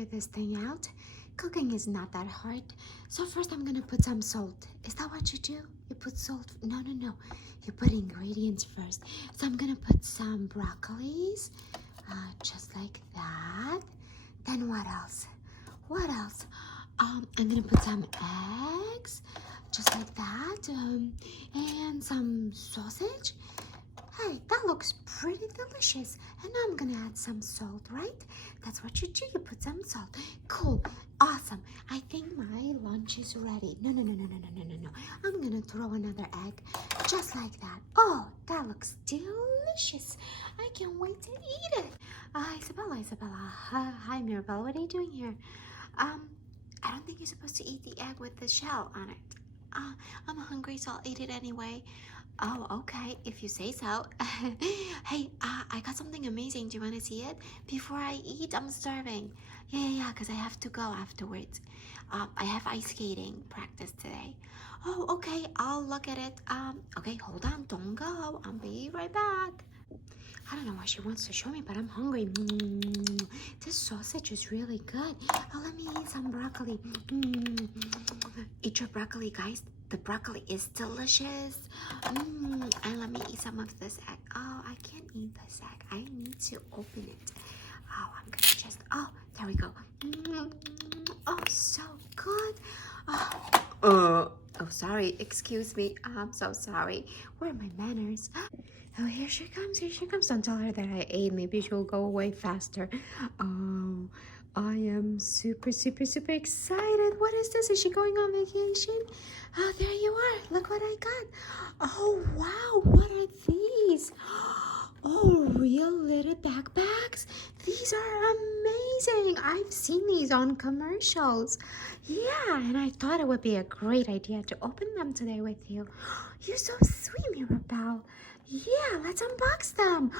figure this thing out. Cooking is not that hard. So first I'm gonna put some salt. Is that what you do? You put salt? No. You put ingredients first. So I'm gonna put some broccolis, just like that. Then what else? What else? I'm gonna put some eggs, just like that, and some sausage. Hey, that looks pretty delicious. And now I'm gonna add some salt, right? That's what you do, you put some salt. Cool, awesome. I think my lunch is ready. No. I'm gonna throw another egg, just like that. Oh, that looks delicious. I can't wait to eat it. Isabela. Hi, Mirabel, what are you doing here? I don't think you're supposed to eat the egg with the shell on it. I'm hungry, so I'll eat it anyway. Oh, okay, if you say so. Hey, I got something amazing. Do you want to see it? Before I eat, I'm starving. Yeah, because I have to go afterwards. I have ice skating practice today. Oh, okay, I'll look at it. Okay, hold on, don't go. I'll be right back. I don't know what she wants to show me, but I'm hungry. This sausage is really good. Oh, let me eat some broccoli. Eat your broccoli, guys. The broccoli is delicious. And let me eat some of this egg. Oh, I can't eat this egg. I need to open it. Oh, I'm gonna just, there we go. Oh, so good. Oh, sorry. Excuse me. I'm so sorry. Where are my manners? Oh, here she comes. Don't tell her that I ate. Maybe she'll go away faster. Oh, I am super excited. What is this? Is she going on vacation? Oh, there you are. Look what I got. Oh, wow. What are these? Oh, real little backpacks. These are amazing. I've seen these on commercials. Yeah, and I thought it would be a great idea to open them today with you. You're so sweet, Mirabel. Yeah, let's unbox them.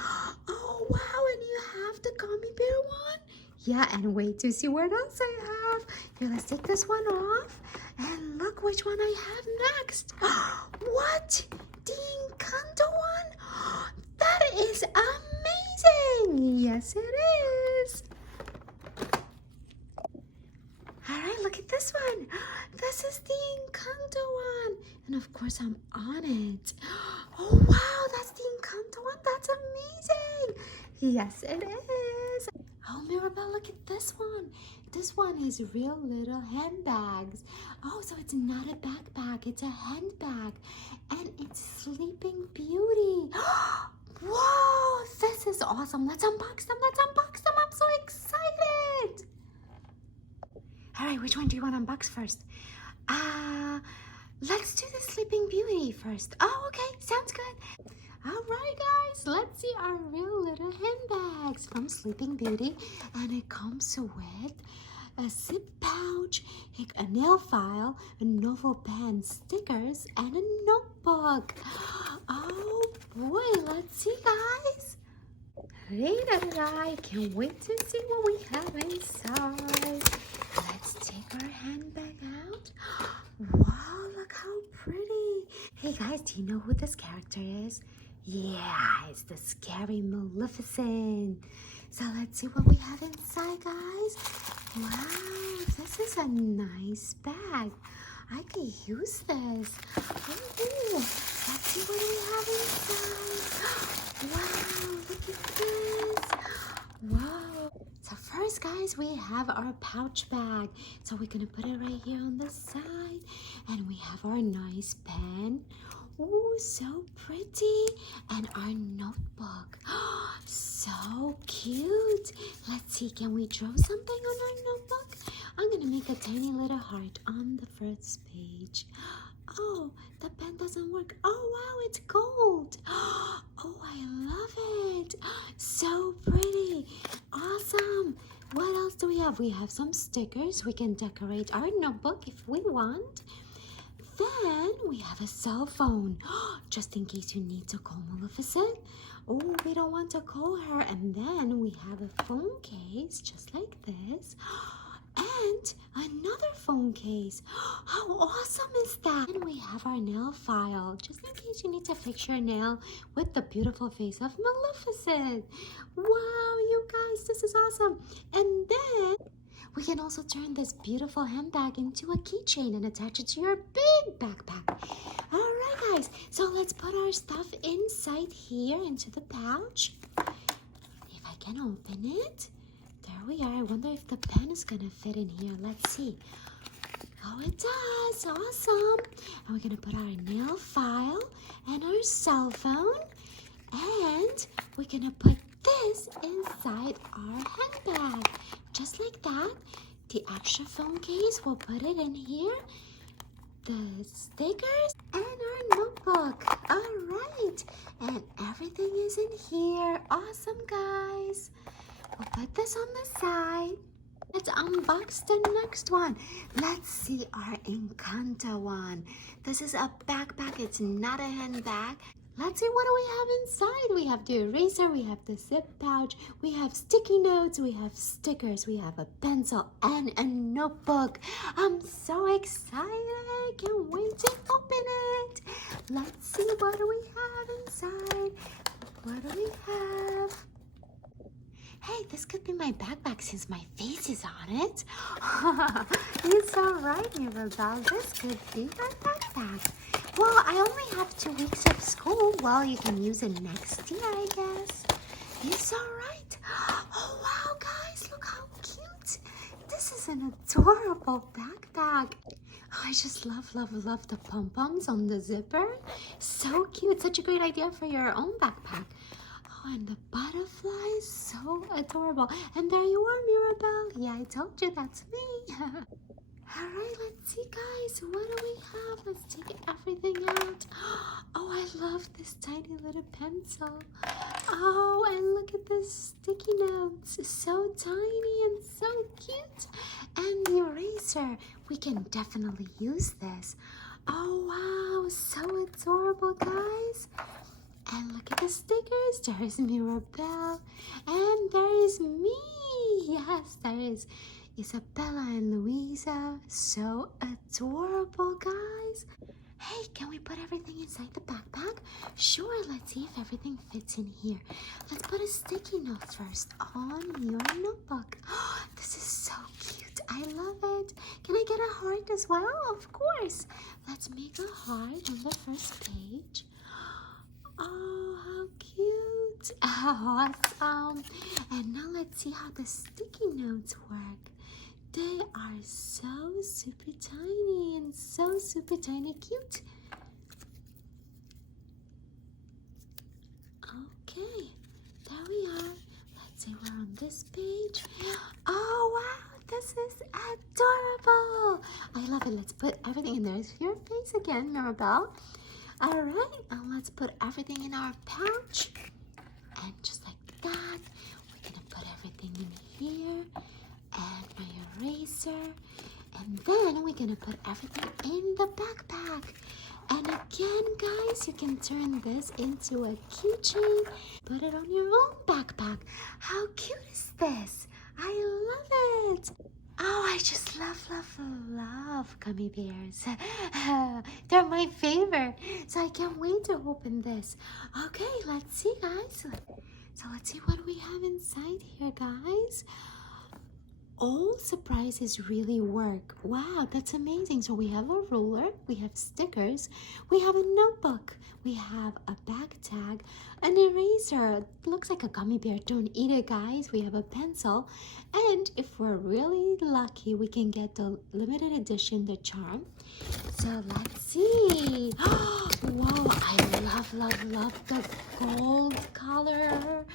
Oh, wow, and you have the gummy bear one? Yeah, and wait to see what else I have. Here, let's take this one off. And look which one I have next. What? The Encanto one? That is amazing. Yes, it is. All right, look at this one. This is the Encanto one. And of course, I'm on it. Oh, wow, that's the Encanto one. That's amazing. Yes, it is. Oh, Mirabel, look at this one. This one is real little handbags. Oh, so it's not a backpack. It's a handbag. And it's Sleeping Beauty. Whoa, this is awesome. Let's unbox them. I'm so excited. All right, which one do you want to unbox first? Let's do the Sleeping Beauty first. Oh, okay, sounds good. All right, guys, let's see our real little handbags from Sleeping Beauty. And it comes with a zip pouch, a nail file, a novel pen, stickers, and a notebook. Oh, boy, let's see, guys. I can't wait to see what we have inside. Let's take our handbag out. Wow, look how pretty. Hey guys, do you know who this character is? Yeah, it's the scary Maleficent. So let's see what we have inside, guys. Wow, this is a nice bag. I could use this. Ooh, let's see what we have inside. Wow, look at this. Wow. So first, guys, we have our pouch bag. So we're gonna put it right here on the side. And we have our nice pen. Oh, so pretty. And our notebook. So cute. Let's see, can we draw something on our notebook? I'm gonna make a tiny little heart on the first page. Oh, the pen doesn't work. Oh, wow, it's gold. Oh, I love it. So pretty. Awesome. What else do we have? We have some stickers. We can decorate our notebook if we want. Then we have a cell phone, just in case you need to call Maleficent. Oh, we don't want to call her. And then we have a phone case, just like this. And another phone case. How awesome is that? And we have our nail file, just in case you need to fix your nail with the beautiful face of Maleficent. Wow, you guys, this is awesome. And then We can also turn this beautiful handbag into a keychain and attach it to your big backpack. All right, guys, so let's put our stuff inside here into the pouch. If I can open it. There we are. I wonder if the pen is gonna fit in here. Let's see. Oh, it does. Awesome. And we're gonna put our nail file and our cell phone. And we're gonna put this inside our handbag. Just like that. The extra phone case, we'll put it in here. The stickers and our notebook. All right. And everything is in here. Awesome, guys. We'll put this on the side. Let's unbox the next one. Let's see our Encanto one. This is a backpack. It's not a handbag. Let's see, what do we have inside? We have the eraser, we have the zip pouch, we have sticky notes, we have stickers, we have a pencil and a notebook. I'm so excited. Can't wait to open it. Let's see, what do we have inside? What do we have? Hey, this could be my backpack since my face is on it. It's all right, Mirabel. This could be my backpack. Well, I only have 2 weeks of school. Well, you can use it next year, I guess. It's all right. Oh, wow, guys, look how cute. This is an adorable backpack. Oh, I just love the pom-poms on the zipper. So cute. Such a great idea for your own backpack. Oh, and the butterflies, so adorable. And there you are, Mirabel. Yeah, I told you that's me. All right, let's see, guys. What do we have? Let's take everything out. Oh, I love this tiny little pencil. Oh, and look at this sticky notes. So tiny and so cute. And the eraser. We can definitely use this. Oh, wow. So adorable, guys. And look at the stickers. There is Mirabel. And there is me. Yes, there is Isabela and Louisa. So adorable, guys. Hey, can we put everything inside the backpack? Sure, let's see if everything fits in here. Let's put a sticky note first on your notebook. Oh, this is so cute. I love it. Can I get a heart as well? Of course. Let's make a heart on the first page. Oh, how cute. Awesome. And now let's see how the sticky notes work. They are so super tiny and so super tiny cute. Okay, there we are. Let's say we're on this page. Oh, wow, this is adorable. I love it. Let's put everything in there. There's your face again, Mirabel. All right, and let's put everything in our pouch. And just like that, we're gonna put everything in here. And my eraser. And then we're gonna put everything in the backpack. And again, guys, you can turn this into a keychain. Put it on your own backpack. How cute is this? I love it. Oh, I just love gummy bears. They're my favorite. So I can't wait to open this. Okay, let's see, guys. So let's see what we have inside here, guys. All surprises really work. Wow, that's amazing. So we have a ruler, we have stickers, we have a notebook, we have a back tag, an eraser. It looks like a gummy bear. Don't eat it, guys. We have a pencil. And if we're really lucky, we can get the limited edition, the charm. So let's see. Whoa, I love the gold color.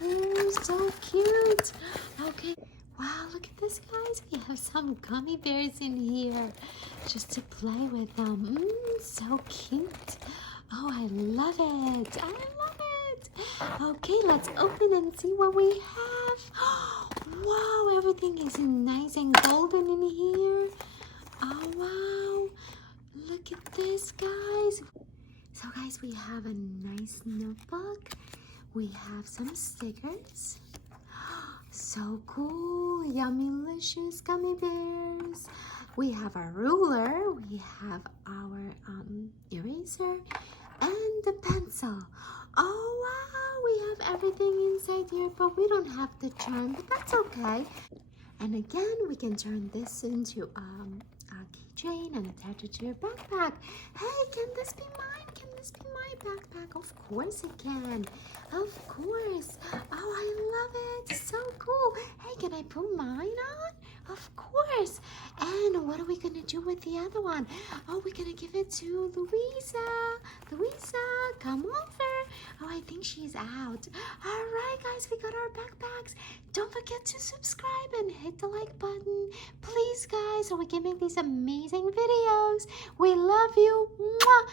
Oh, so cute. Okay. Wow, look at this, guys. We have some gummy bears in here just to play with them. So cute. Oh, I love it. I love it. Okay, let's open and see what we have. Wow, everything is nice and golden in here. Oh, wow. Look at this, guys. So, guys, we have a nice notebook. We have some stickers. So cool, yummylicious gummy bears. We have our ruler, we have our eraser, and the pencil. Oh wow, we have everything inside here, but we don't have the charm, but that's okay. And again, we can turn this into a keychain and attach it to your backpack. Hey, can this be mine? Can this be my backpack? Of course it can. Of course. Oh, I love it. So cool. Hey, can I put mine on? Of course. And what are we going to do with the other one? Oh, we're going to give it to Louisa. Louisa, come over. Oh, I think she's out. All right, guys, we got our backpacks. Don't forget to subscribe and hit the like button. Please, guys, so we can make these amazing videos. We love you. Mwah!